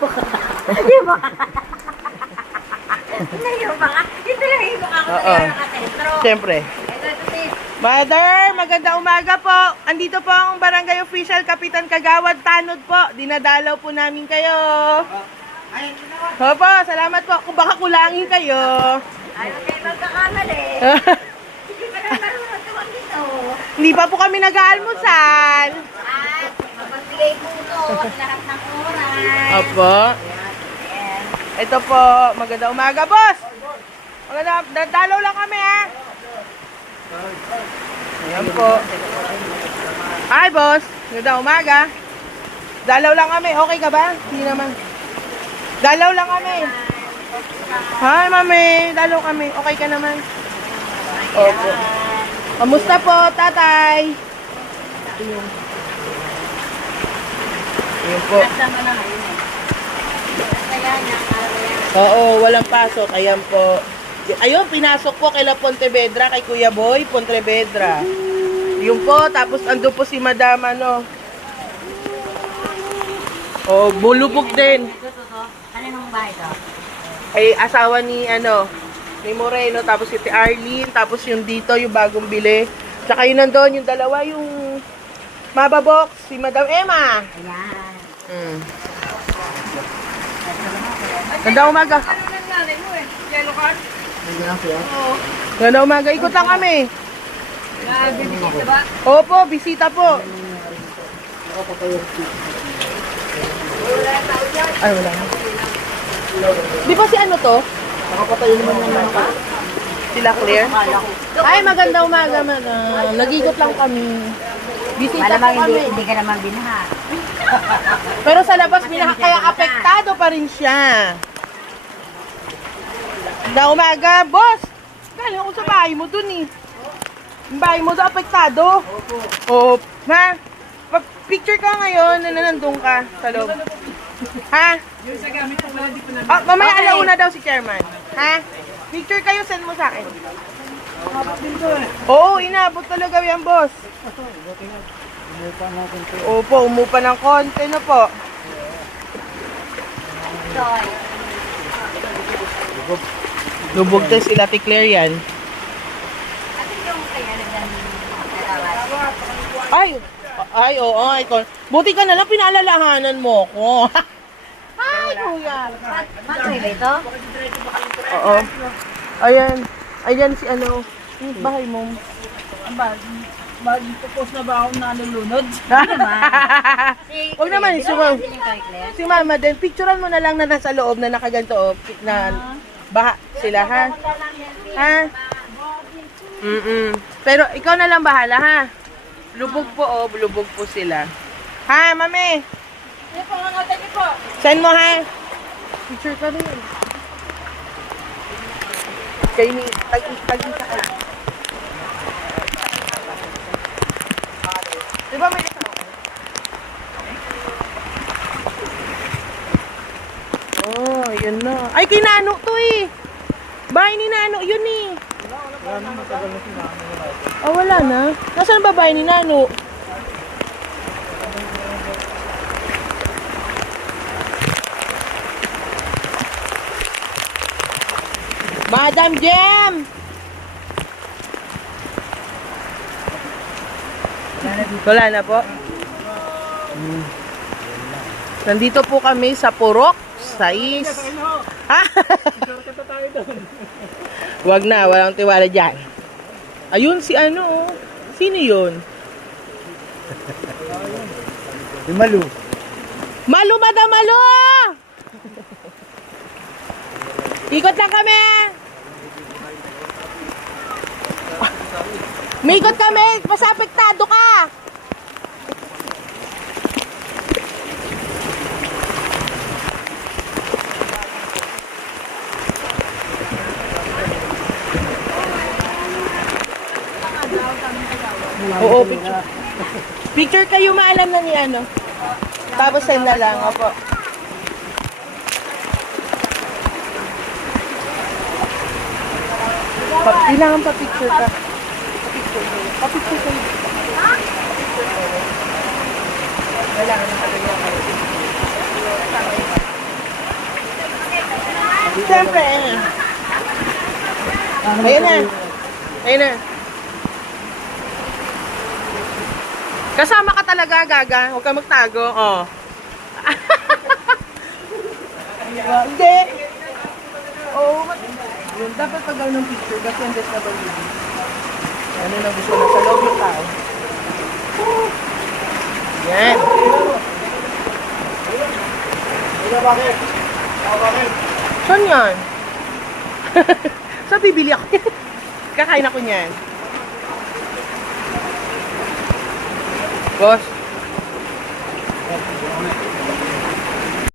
Yung baka. Yung baka. Ito lang yung baka ko tayo nakatentro. Siyempre. Mother, maganda umaga po. Andito po ang Barangay Official Kapitan Kagawad Tanod po. Dinadalaw po namin kayo. Opo, salamat po. Kung baka kulangin kayo. Ayaw kayo magkakamali. Hindi pa na marunong tuwag dito. Hindi pa po kami nag-aalmusal. At magbigay po ito lahat ng oras. Opo. Ayan. Ito po, maganda umaga, boss. Maganda, dalaw lang kami, ha. Ayan po. Hi, boss. Maganda umaga. Dalaw lang kami. Okay ka ba? Hindi naman. Dalaw lang kami. Hi, mami. Dalaw kami. Okay ka naman? Opo. Kamusta po, tatay? Ayan po. Kasama na ngayon eh. Kaya niya, Oo, walang pasok. Ayan po. Ayun, pinasok po kay La Pontevedra, kay Kuya Boy, Pontevedra. Yun po, tapos ando po si Madam, ano. Oh, bulubog din. ano yung bahay ito? Ay, asawa ni, ano, ni Moreno, tapos si Arlene, tapos yung dito, yung bagong bili. Tsaka yun nandun, yung dalawa, yung mababox, si Madam Emma. Ayan. Ganda umaga. Ganda umaga. Ikot lang kami. Bibisita ba? Opo, bisita po. Ay, wala na. Di ba si ano to? Nakapatayo naman yung mga Sila Claire? Ay, maganda umaga, madam. Nag-ikot lang kami. Bisita po Malamang kami. hindi ka naman binaha. Pero sa labas, kaya apektado pa rin siya. Na umaga, boss. Galing ako sa bahay mo dun eh. Yung bahay mo doon apektado. Opo. Ha? Picture ka ngayon na nandun ka sa loob. Ha? yung sa gamit ko pala, di ko na Ah, mamaya alauna daw si chairman. Ha? Picture kayo, send mo sa akin. din ko eh. Oo, inabot talaga yan, boss. Opo, umupa ng konti na po. Lubog din sila, Claire yan. Ay, oo, ay, buti ka na lang pinaalalahanan mo ko. Ay, kuya. Matoy ba ito? Oo. Ayan. Ayan si ano. Yung bahay mo. Mag-post na ba ako na nalulunod? Huwag naman, si mama din. Picturean mo na lang na nasa loob na nakaganto. Oh, na baha sila, ha? Ha? Pero ikaw na lang bahala, ha? Lubog po, oh. Lubog po sila. Ha, mami? Send mo, ha? Picture ka rin. Kayo ni, tag-isa ka. Diba may kasama? Oh, yun na. Ay, kay Nano to eh. Bahay ni Nano, yun eh. Oh, wala na. Nasaan ba bahay ni Nano? Madam Jem! Wala na po. Nandito po kami sa Purok 6. Ha? Wag na, walang tiwala dyan. Ayun si ano, sino yun? Si Malu. Malu, Madam Malu! Ikot lang kami! Mikot kami! Mas apektado ka! Oo, picture. Picture kayo maalam na ni ano. Tapos send na lang, opo. Kailangan pa picture ka. Pa-picture kayo. Kailangan na talaga kayo. Siyempre. Ayun na. Ayun na. Kasama ka talaga, Gaga. Huwag ka magtago. Oh. Hindi. Oo. Yun, dapat pag ng picture kasi ang best na balili. Ano na gusto na sa loob yung tao. Yan. Bakit? Bakit? Saan yan? Saan bibili ako yan? Kakain ako niyan. Boss.